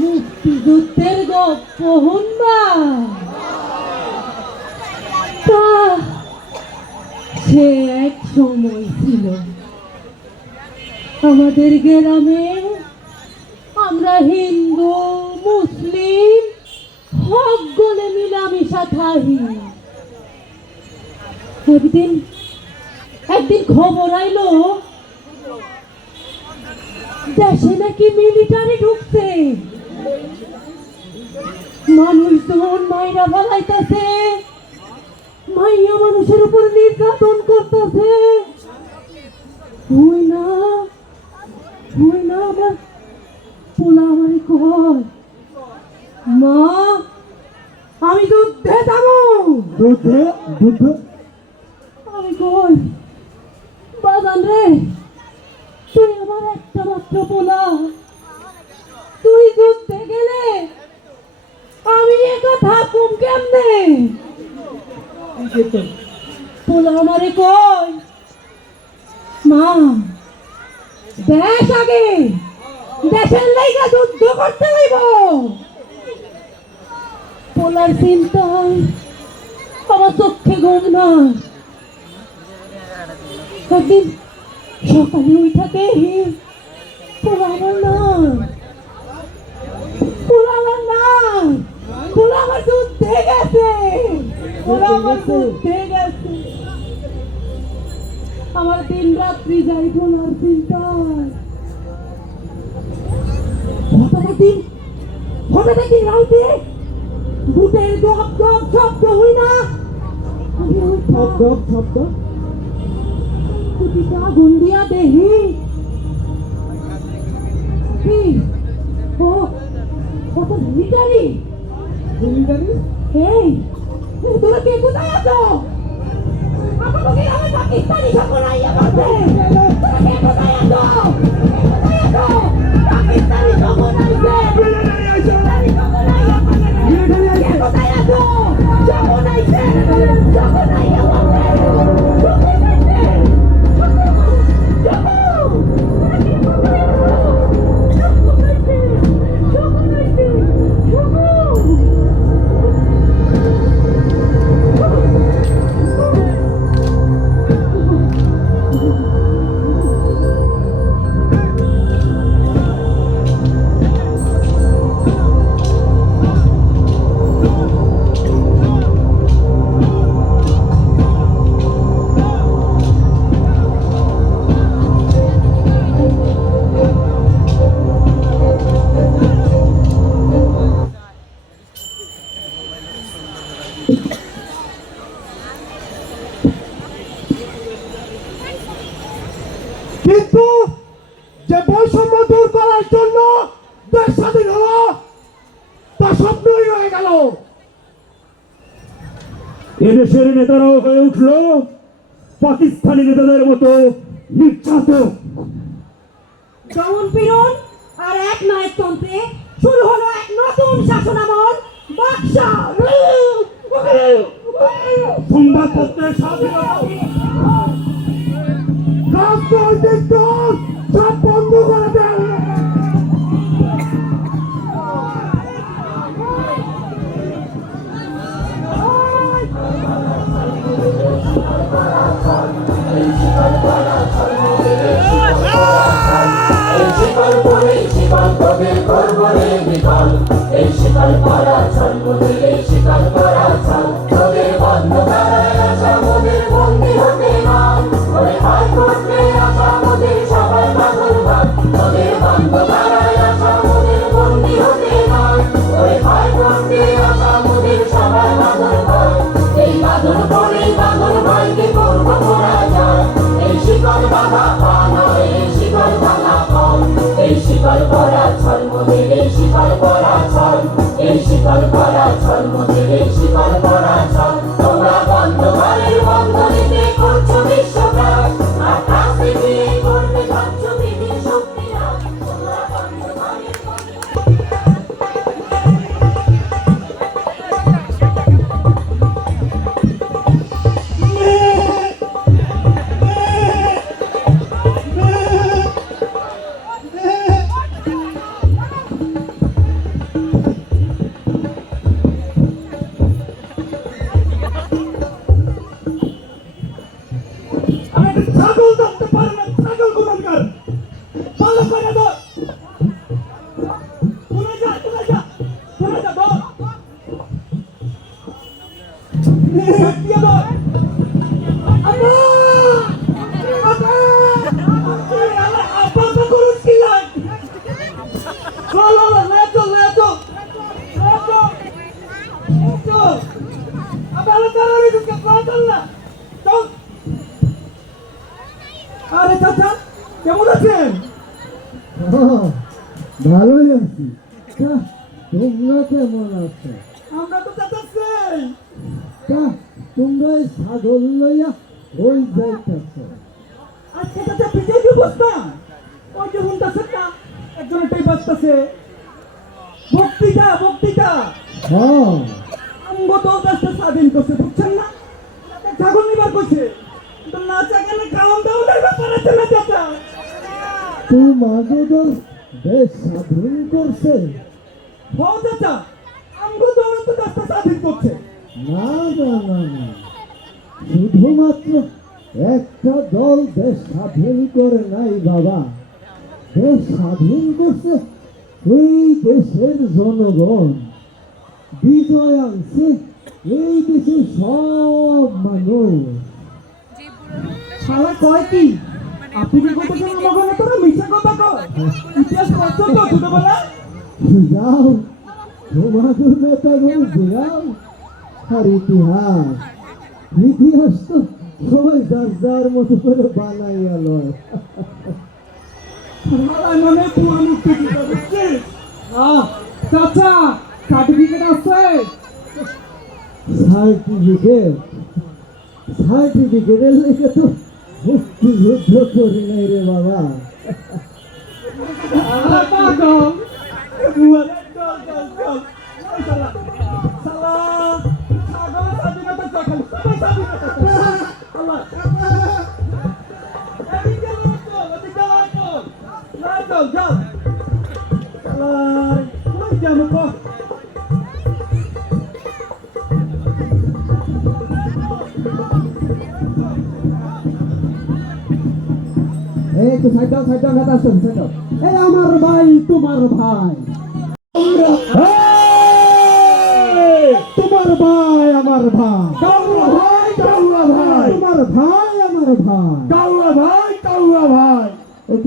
মুক্তিযুদ্ধের গপ্প সে এক সময় ছিল। আমাদের গ্রামে আমরা হিন্দু, মুসলিম সকলে মিলামিশা থাকি। একদিন একদিন খবর আইলো দেশে নাকি মিলিটারি ঢুকছে। মানুষজন মাইরা ফেলাইতেছে। মাইয়া মানুষের উপর নির্যাতন করতেছে। হই না হই না আমার পোলা আমারে কয় মা আমি যুদ্ধে যাব। বুদ্ধ বুদ্ধ আমি কই? বাজান রে। তুই আমার একটা মাত্র পোলা। তুই যুদ্ধে গেলে আমি একা থাকুম কেমনে? পোলা আমারে কই মা, দেশ আগে, দেশের লাইগা যুদ্ধ করতে হইব। পোলার চিন্তায় আমার চোখে ঘুম না। একদিন সকালে উঠাতে আমার না পোলা আমার যুদ্ধে গেছে। আমার গেছে। আমার দিন রাত্রি যাই পোলার চিন্তায় শব্দ হই না? শব্দ শব্দ? কুটিটা গুন্ডিয়া দেহি। কি? ও ও তো ভিটারি মিলিটারি এই তোরা কে কোথায় আছো? আমাকে আমি পাকিস্তানি ঠাকুর আইয়া বলছে তোরা কে কোথায় আছো? কিন্তু যে বৈষম্য দূর করার জন্য দেশ স্বাধীন হলো তা স্বপ্নই রয়ে গেল। এদেশের নেতারাও হয়ে উঠল পাকিস্তানি নেতাদের মতো নির্যাতক দমন পীড়ন আর এক নায়কতন্ত্রে শুরু হলো এক নতুন শাসনামল বাদশা সংবাদপত্রের স্বাধীনতা। রে এই শিকল পরা মোদের এই শিকল পরা আরে চাচা কেমন আছেন? ভালোই আছি। তোমরা কেমন আছো? আমরা তো চাচা সেই তা তোমরা এই ছাগল লইয়া ওই যাইতেছ? আজকে চাচা পিছিয়ে দিয়ে বসতাম ওই যে শুনতেছে না একজন এটাই বাঁচতেছে বক্তৃতা বক্তৃতা। হ্যাঁ। অঙ্গ তো দেশটা স্বাধীন করছে বুঝছেন না? ছাগল নিবার করছে কিন্তু না চাকালে খাওয়ান দাওয়ানের ব্যাপার আছে না চাচা। তো বেশ স্বাধীন করছে। হও চাচা অঙ্গ দৌড় তো দেশটা স্বাধীন করছে। না না না না। শুধুমাত্র একটা দল দেশ স্বাধীন করে নাই বাবা। দেশ স্বাধীন করছে এই দেশের জনগণ। বিজয় আনছে এই দেশের সব মানুষ। শালা কয় কি? আপনি কি করতেছেন আমার ঘরে তোরা মিথ্যা কথা কয় ইতিহাস পড়ছো তো ছোটবেলা যাও তোমাদের নেতাগুলো যাও আর ইতিহাস ইতিহাস তো সবাই যার যার মতো করে বানাইয়া লয়। শালা মানে তোমার মুক্তি দিতে বুঝছিস চাচা সার্টিফিকেট আছে? সার্টিফিকেট সার্টিফিকেটের লেগে তো মুক্তিযুদ্ধ করি নাই রে বাবা। তো সাইড দাও সাইড দাও নেতা আসুন সাইড দাও। এই আমার ভাই তোমার ভাই। তোমার ভাই আমার ভাই। কাউলা ভাই কাউলা ভাই। তোমার ভাই আমার ভাই। কাউলা ভাই কাউলা ভাই। এই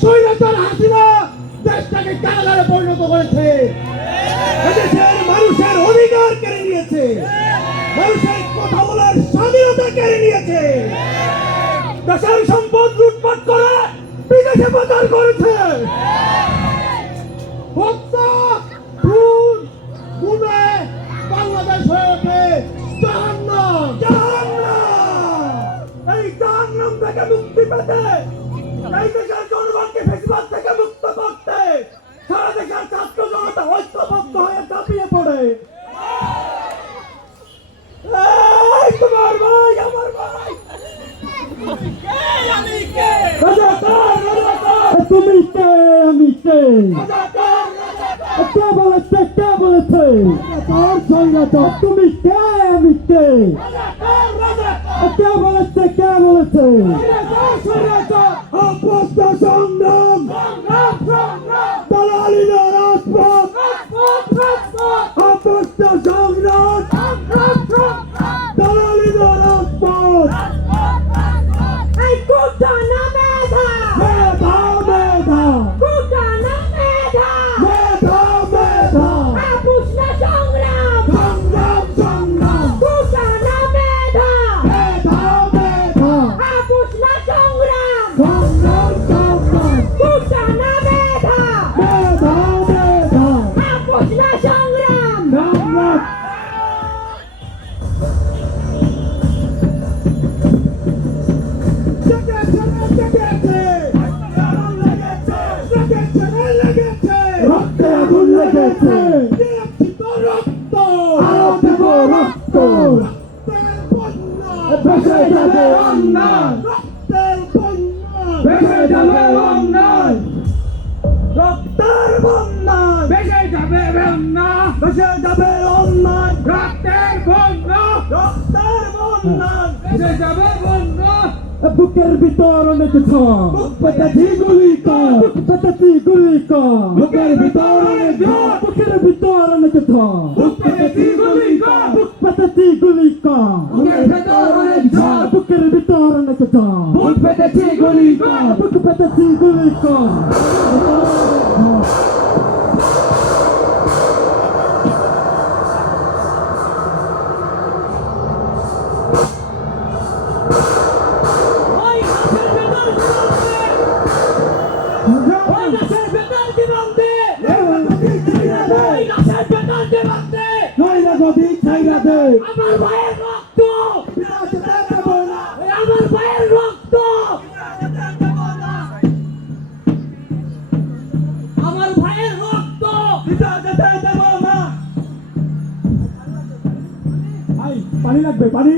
স্বৈরাচার হাসিনা দেশটাকে কারাগারে পরিণত করেছে। এদেশের মানুষের অধিকার কেড়ে নিয়েছে। মানুষের কথা বলার স্বাধীনতা কেড়ে নিয়েছে। দেশের সম্পদ লুটপাট করে বিদেশে পাচার করেছে। ওঠে জাহান্নাম। জাহান্নাম! এই জাহান্নাম থেকে মুক্তি পেতে এই দেশের তোর সঙ্গে তো তুমি কে আমি কে রাজাকার, রাজাকার। কে বলেছে কে বলেছে রাজাকার, রাজাকার। অভ্যস্ত সংগ্রাম সংগ্রাম, সংগ্রাম। দালালিরা রাজপথ পেয়েছে রক্ত। রক্ত। Mukarbitora netico. Mukpatati gulika. Mukpatati gulika. Mukarbitora netico. Mukarbitora netico. Mukpatati gulika. Mukpatati gulika. Mukarbitora netico. Mukarbitora netico. Mukpatati gulika. Mukpatati gulika. you পানি লাগবে পানি।